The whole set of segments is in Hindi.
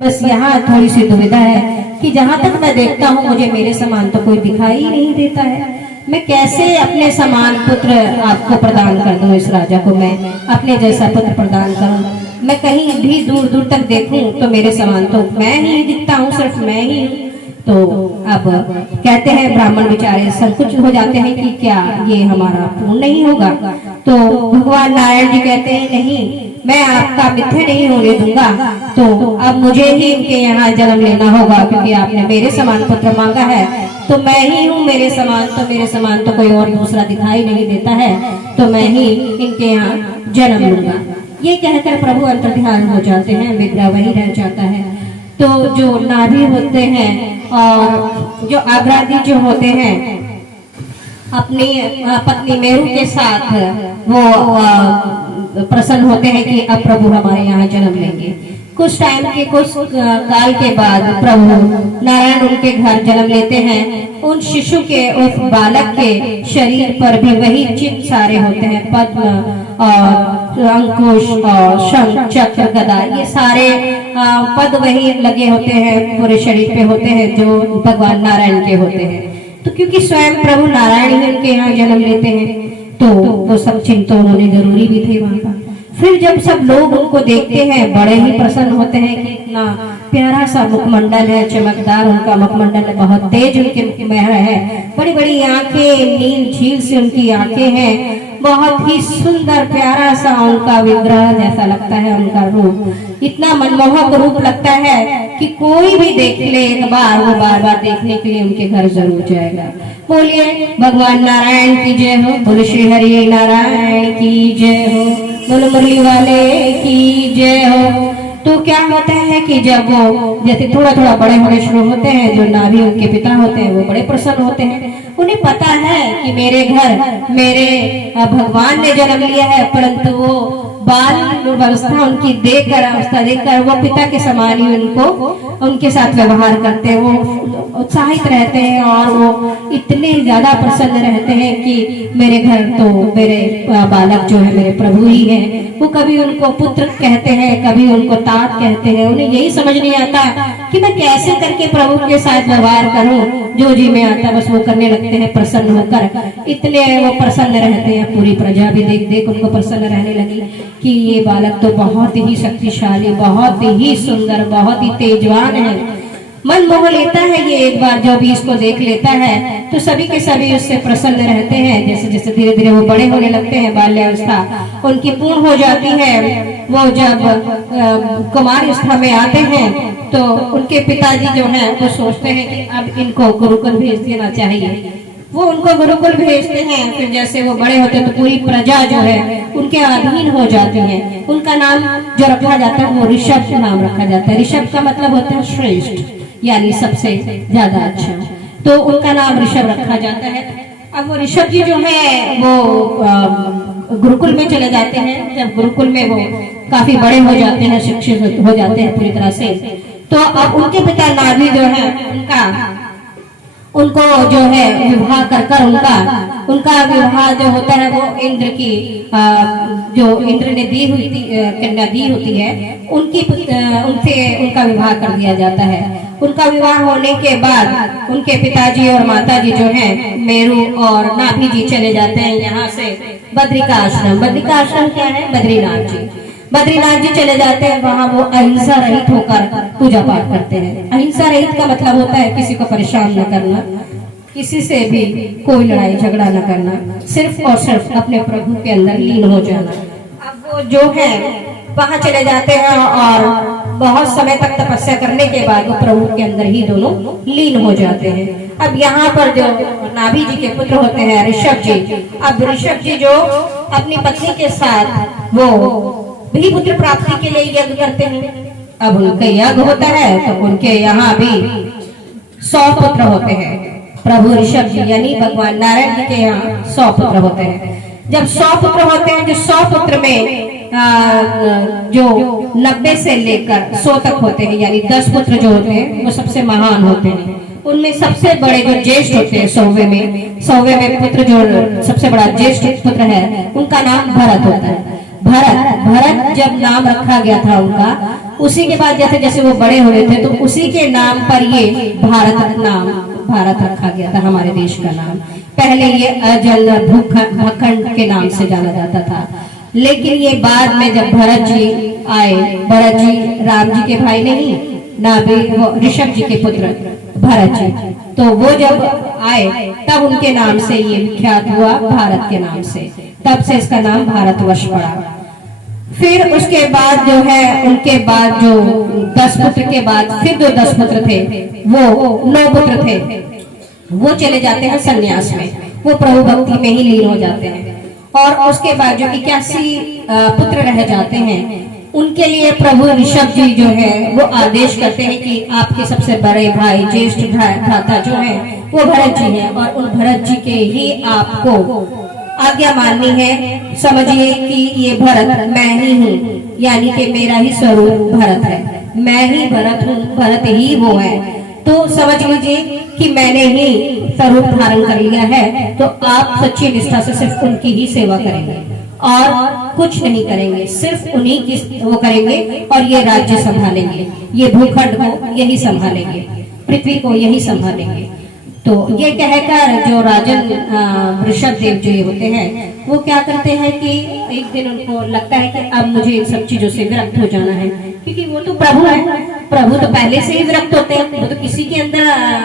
बस यहाँ थोड़ी सी दुविधा है कि जहाँ तक मैं देखता हूँ मुझे मेरे समान तो कोई दिखाई ही नहीं देता है। मैं कैसे अपने समान पुत्र आपको प्रदान कर दूं, इस राजा को मैं अपने जैसा पुत्र प्रदान करूं। मैं कहीं भी दूर दूर तक देखूं तो मेरे समान तो मैं ही दिखता हूं, सिर्फ मैं ही हूं। तो अब कहते हैं ब्राह्मण बेचारे संकुच हो जाते हैं कि क्या ये हमारा पूर्ण नहीं होगा। तो भगवान नारायण जी कहते हैं नहीं, मैं आपका मिथ्या नहीं होने दूंगा। तो अब मुझे ही इनके यहाँ जन्म लेना होगा, क्योंकि आपने मेरे समान पुत्र मांगा है तो मैं ही हूँ मेरे समान तो कोई और दूसरा दिखाई नहीं देता है, तो मैं ही इनके यहाँ जन्म लूंगा। ये कहकर प्रभु अंतर्ध्यान हो जाते हैं, विग्रह वही रह जाता है। तो जो नाभि होते हैं और जो आग्रादी जो होते हैं अपनी पत्नी मेरू के साथ वो प्रसन्न होते हैं कि अब प्रभु हमारे यहाँ जन्म लेंगे। कुछ काल के बाद प्रभु नारायण उनके घर जन्म लेते हैं। उन शिशु के उस बालक के शरीर पर भी वही चिन्ह सारे होते हैं, पद्म और अंकुश और शंख चक्र गदा, ये सारे पद वही लगे होते हैं, पूरे शरीर पे होते हैं जो भगवान नारायण के होते हैं। तो क्योंकि स्वयं प्रभु नारायण ही उनके यहाँ जन्म लेते हैं तो वो सब चिन्ह तो उन्होंने जरूरी भी थे वहां का। फिर जब सब लोग उनको देखते हैं बड़े ही प्रसन्न होते हैं कि इतना प्यारा सा मुखमंडल है, चमकदार उनका मुखमंडल है, बहुत तेज उनके मुख में है, बड़ी बड़ी आंखें, नील झील से उनकी आंखें हैं, बहुत ही सुंदर प्यारा सा उनका विग्रह जैसा लगता है, उनका रूप इतना मनमोहक रूप लगता है कि कोई भी देख ले एक बार वो बार बार देखने के लिए उनके घर जरूर जाएगा। बोलिए भगवान नारायण की जय हो, बोले श्री हरि नारायण की जय हो, बोलो मुरली वाले की जय हो। तो क्या होता है कि जब वो जैसे थोड़ा थोड़ा बड़े होने शुरू होते हैं, जो नाभि उनके पिता होते हैं वो बड़े प्रसन्न होते हैं। उन्हें पता है कि मेरे घर मेरे भगवान ने जन्म लिया है, परंतु वो बाल अवस्था उनकी देखकर वो पिता के समान ही उनके साथ व्यवहार करते हैं, वो उत्साहित रहते हैं और वो इतने ज्यादा प्रसन्न रहते हैं कि मेरे घर तो मेरे बालक जो है मेरे प्रभु ही हैं। वो कभी उनको पुत्र कहते हैं, कभी उनको तात कहते हैं। उन्हें यही समझ नहीं आता कि मैं कैसे करके प्रभु के साथ व्यवहार करूं, जो जी में आता बस वो करने लगते हैं प्रसन्न होकर। इतने वो प्रसन्न रहते हैं, पूरी प्रजा भी देख देख उनको प्रसन्न रहने लगी कि ये बालक तो बहुत ही शक्तिशाली, बहुत ही सुंदर, बहुत ही तेजवान है। मन मोह लेता है ये, एक बार जो भी इसको देख लेता है तो सभी के सभी उससे प्रसन्न रहते हैं। जैसे जैसे धीरे धीरे वो बड़े होने लगते हैं, बाल्यावस्था उनकी पूर्ण हो जाती है, वो जब कुमार अवस्था में आते हैं तो उनके पिताजी जो है वो सोचते हैं कि अब इनको गुरुकुल भेज देना चाहिए। वो उनको गुरुकुल भेजते हैं। फिर जैसे वो बड़े होते हैं तो पूरी प्रजा जो है उनके अधीन हो जाती है। उनका नाम जो रखा जाता है वो ऋषभ नाम रखा जाता है। ऋषभ का मतलब होता है श्रेष्ठ, यानी सबसे ज्यादा अच्छा, तो उनका नाम ऋषभ रखा जाता है। अब वो ऋषभ जी जो है वो गुरुकुल में चले जाते हैं। जब गुरुकुल में वो काफी बड़े हो जाते हैं, शिक्षित हो जाते हैं पूरी तरह से, तो अब उनके पिता नाभि जो है उनको जो है विवाह कर उनका विवाह जो होता है वो इंद्र की जो इंद्र ने दी हुई कन्या दी होती है उनसे उनका विवाह कर दिया जाता है। उनका विवाह होने के बाद उनके पिताजी और माताजी जो हैं मेरू और नाभि जी चले जाते हैं यहाँ से बद्रिका आश्रम। बद्रिका आश्रम क्या है? बद्रीनाथ जी चले जाते हैं। वहाँ वो अहिंसा रहित होकर पूजा पाठ करते हैं। अहिंसा रहित का मतलब होता है किसी को परेशान न करना, किसी से भी कोई लड़ाई झगड़ा न करना, सिर्फ और सिर्फ अपने प्रभु के अंदर लीन हो जाना। अब वो जो है वहाँ चले जाते हैं और बहुत समय तक तपस्या करने के बाद वो प्रभु के अंदर ही दोनों लीन हो जाते हैं। अब यहाँ पर जो नाभि जी के पुत्र होते हैं ऋषभ जी, अब ऋषभ जी जो अपनी पत्नी के साथ वो भी पुत्र प्राप्ति के लिए यज्ञ करते हैं। अब उनका यज्ञ होता है तो उनके यहाँ भी 100 पुत्र होते हैं। प्रभु ऋषभ जी यानी भगवान नारायण जी के यहाँ 100 पुत्र होते हैं। जब 100 पुत्र होते हैं, जो 100 पुत्र में जो 90 से लेकर 100 तक होते हैं, यानी 10 पुत्र जो होते हैं वो सबसे महान होते हैं। उनमें सबसे बड़े जो ज्येष्ठ होते हैं 100वें में पुत्र जो सबसे बड़ा ज्येष्ठ पुत्र है उनका नाम भरत होता है। भरत। भरत जब नाम रखा गया था उनका, उसी के बाद जैसे जैसे वो बड़े हुए थे तो उसी के नाम पर ये भारत रखा गया था, हमारे देश का नाम। पहले ये अजल भूखंड के नाम से जाना जाता था, लेकिन ये बाद में जब भरत जी आए, भरत जी राम जी के भाई नहीं ना, वो ऋषभ जी के पुत्र भरत जी, तो वो जब आए तब उनके नाम से ये विख्यात हुआ, भारत के नाम से। तब से इसका नाम भारतवर्ष पड़ा। फिर उसके बाद जो है, उनके बाद जो 10 पुत्र के बाद फिर जो 10 पुत्र थे, वो 9 पुत्र थे, वो चले जाते हैं सन्यास में, वो प्रभु भक्ति में ही लीन हो जाते हैं। और उसके बाद जो 81 पुत्र रह जाते हैं, उनके लिए प्रभु ऋषभ जी जो है वो आदेश करते हैं कि आपके सबसे बड़े भाई, ज्येष्ठ भ्राता जो है वो भरत जी हैं, और उन भरत जी के ही आपको आज्ञा माननी है। समझिए कि ये भरत मैं ही हूँ, यानी कि मेरा ही स्वरूप भरत है, मैं ही भरत हूँ, भरत ही वो है। तो समझ लीजिए कि मैंने ही स्वरूप धारण कर लिया है, तो आप सच्ची निष्ठा से सिर्फ उनकी ही सेवा करेंगे और कुछ नहीं करेंगे, सिर्फ उन्हीं की वो करेंगे, और ये राज्य संभालेंगे, ये भूखंड को यही संभालेंगे, पृथ्वी को यही संभालेंगे। तो ये कहकर जो राजन ऋषभ देव जी होते हैं, वो क्या करते हैं कि एक दिन उनको लगता है कि अब मुझे इन सब चीजों से विरक्त हो जाना है, क्योंकि वो तो प्रभु है, प्रभु तो पहले से ही विरक्त होते हैं, वो तो किसी के अंदर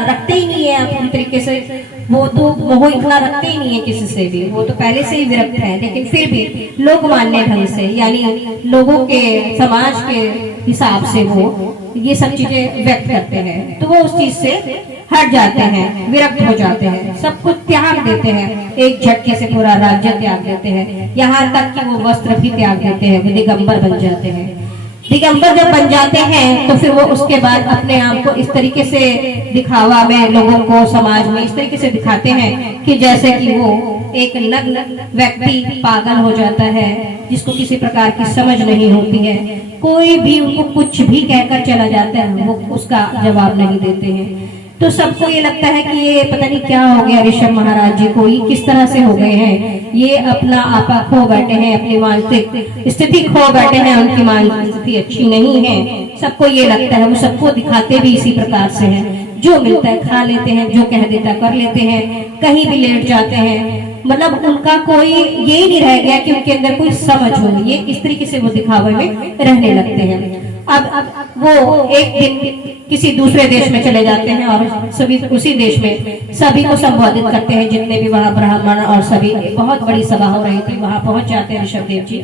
रखते ही नहीं है पूरी तरीके से, वो तो मोह इतना रखते ही नहीं है किसी से भी, वो तो पहले से ही विरक्त है। लेकिन फिर भी लोग मान्य ढंग से, यानी लोगों के समाज के हिसाब से वो ये सब चीजें व्यक्त करते हैं, तो वो उस चीज से हट जाते हैं, विरक्त हो जाते हैं, सब कुछ त्याग देते हैं, एक झटके से पूरा राज्य त्याग देते हैं, यहाँ तक कि वो वस्त्र भी त्याग देते हैं, वो दिगंबर बन जाते हैं। दिगंबर जब बन जाते हैं तो फिर वो उसके बाद अपने आप को इस तरीके से दिखावा में लोगों को समाज में इस तरीके से दिखाते हैं कि जैसे कि वो एक नग्न व्यक्ति पागल हो जाता है, जिसको किसी प्रकार की समझ नहीं होती है, कोई भी उनको कुछ भी कहकर चला जाता है, वो उसका जवाब नहीं देते हैं। तो सबको ये लगता है कि ये पता नहीं क्या हो गया ऋषभ महाराज जी को, ये किस तरह से हो गए हैं, ये अपना आपा खो बैठे हैं, अपनी मानसिक स्थिति खो बैठे हैं, उनकी मानसिक स्थिति अच्छी नहीं है, सबको ये लगता है। वो सबको दिखाते भी इसी प्रकार से हैं, जो मिलता है खा लेते हैं, जो कह देता कर लेते हैं, कहीं भी लेट जाते हैं, मतलब उनका कोई ये नहीं रह गया कि उनके अंदर कोई समझ हो, ये इस तरीके से वो दिखावे में रहने लगते हैं। अब वो एक दिन किसी दूसरे देश में चले जाते हैं और सभी उसी देश में सभी को संबोधित करते हैं, जितने भी वहाँ ब्राह्मण और सभी, बहुत बड़ी सभा हो रही थी, वहाँ पहुंच जाते हैं ऋषभ देव जी,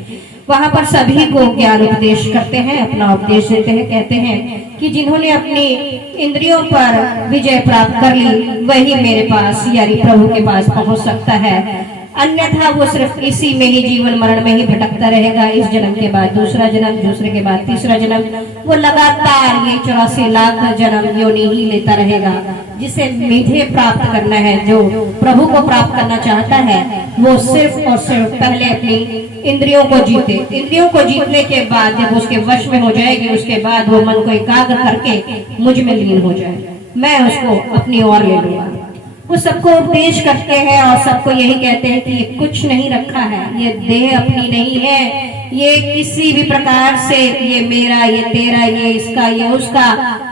वहाँ पर सभी को ज्ञान उपदेश करते हैं, अपना उपदेश देते हैं, कहते हैं कि जिन्होंने अपनी इंद्रियों पर विजय प्राप्त कर ली वही मेरे पास यानी प्रभु के पास पहुंच सकता है, अन्यथा वो सिर्फ इसी में ही जीवन मरण में ही भटकता रहेगा। इस जन्म के बाद दूसरा जन्म, दूसरे के बाद तीसरा जन्म, वो लगातार ये 84 लाख जन्म योनि ही लेता रहेगा। जिसे मुझे प्राप्त करना है, जो प्रभु को प्राप्त करना चाहता है, वो सिर्फ और सिर्फ पहले अपनी इंद्रियों को जीते, इंद्रियों को जीतने के बाद जब उसके वश में हो जाएगी, उसके बाद वो मन को एकाग्र करके मुझ में लीन हो जाए, मैं उसको अपनी ओर ले लूंगा। वो सबको उपदेश करते हैं और सबको यही कहते हैं कि ये कुछ नहीं रखा है, ये देह अपनी नहीं है, ये किसी भी प्रकार से ये मेरा, ये तेरा, ये इसका, ये उसका,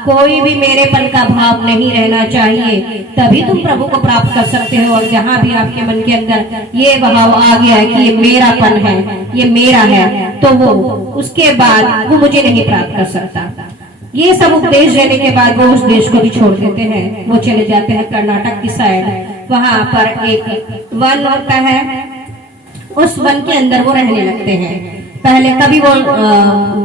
कोई भी मेरेपन का भाव नहीं रहना चाहिए, तभी तुम प्रभु को प्राप्त कर सकते हो। और जहाँ भी आपके मन के अंदर ये भाव आ गया है कि ये मेरापन है, ये मेरा है, तो वो उसके बाद वो मुझे नहीं प्राप्त कर सकता। ये सब उपदेश देने के बाद वो उस देश को भी छोड़ देते हैं, वो चले जाते हैं कर्नाटक की साइड, वहां पर एक वन होता है, उस वन के अंदर वो रहने लगते हैं। पहले कभी वो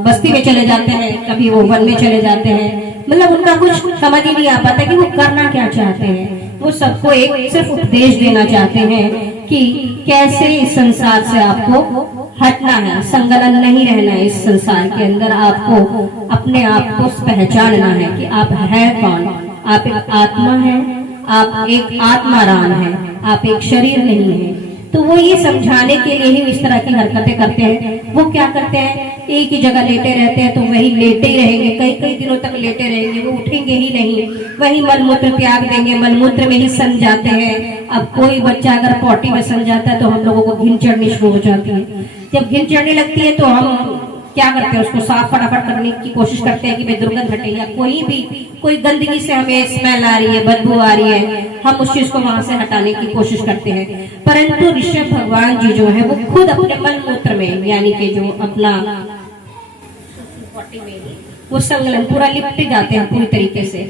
बस्ती में चले जाते हैं, कभी वो वन में चले जाते हैं, मतलब उनका कुछ समझ ही नहीं आ पाता कि वो करना क्या चाहते हैं। वो सबको एक सिर्फ उपदेश देना चाहते हैं कि कैसे इस संसार से आपको हटना है, संगलन नहीं रहना है, इस संसार के अंदर आपको अपने आप को पहचानना है कि आप है कौन, आप एक आत्मा है, आप एक आत्माराम है, आप एक शरीर नहीं है। तो वो ये समझाने के लिए ही इस तरह की हरकतें करते हैं। वो क्या करते हैं, एक ही जगह लेटे रहते हैं, तो वही लेटे ही रहेंगे, कई कई दिनों तक लेटे रहेंगे, वो उठेंगे ही नहीं, वही मलमूत्र त्याग देंगे, मलमूत्र में ही सन जाते हैं। अब कोई बच्चा अगर पॉटी में सन जाता है तो हम लोगों को घिन चढ़नी शुरू हो जाती है, जब घिन चढ़ने लगती है तो हम क्या करते हैं, उसको साफ फटाफट करने की कोशिश करते हैं कि भाई दुर्गंध हटे, या कोई गंदगी से हमें स्मेल आ रही है, बदबू आ रही है, हम उस चीज को वहां से हटाने की कोशिश करते हैं। परंतु ऋषभ भगवान जी जो है वो खुद अपने मल मूत्र में, यानी कि जो अपना वो संलग्न पूरा लिपट जाते हैं पूरी तरीके से,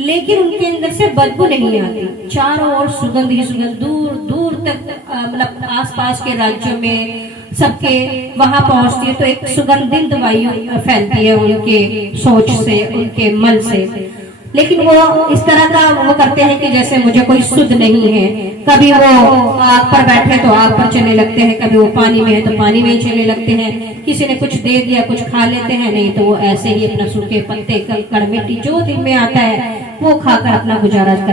लेकिन उनके अंदर से बदबू नहीं आती। चारों ओर सुगंध ही सुगंध, दूर दूर तक मतलब आसपास के राज्यों में सबके वहां पहुंचती है, तो एक सुगंधित वायु फैलती है उनके सोच से, उनके मल से। लेकिन वो इस तरह का वो करते हैं कि जैसे मुझे कोई सुध नहीं है। कभी वो आग पर बैठे तो आग पर चलने लगते हैं, कभी वो पानी में है तो पानी में ही चलने लगते हैं, किसी ने कुछ दे दिया कुछ खा लेते हैं, नहीं तो वो ऐसे ही अपना सूखे पत्ते कंकड़ मिट्टी जो दिन में आता है वो खाकर अपना गुजारा करते हैं।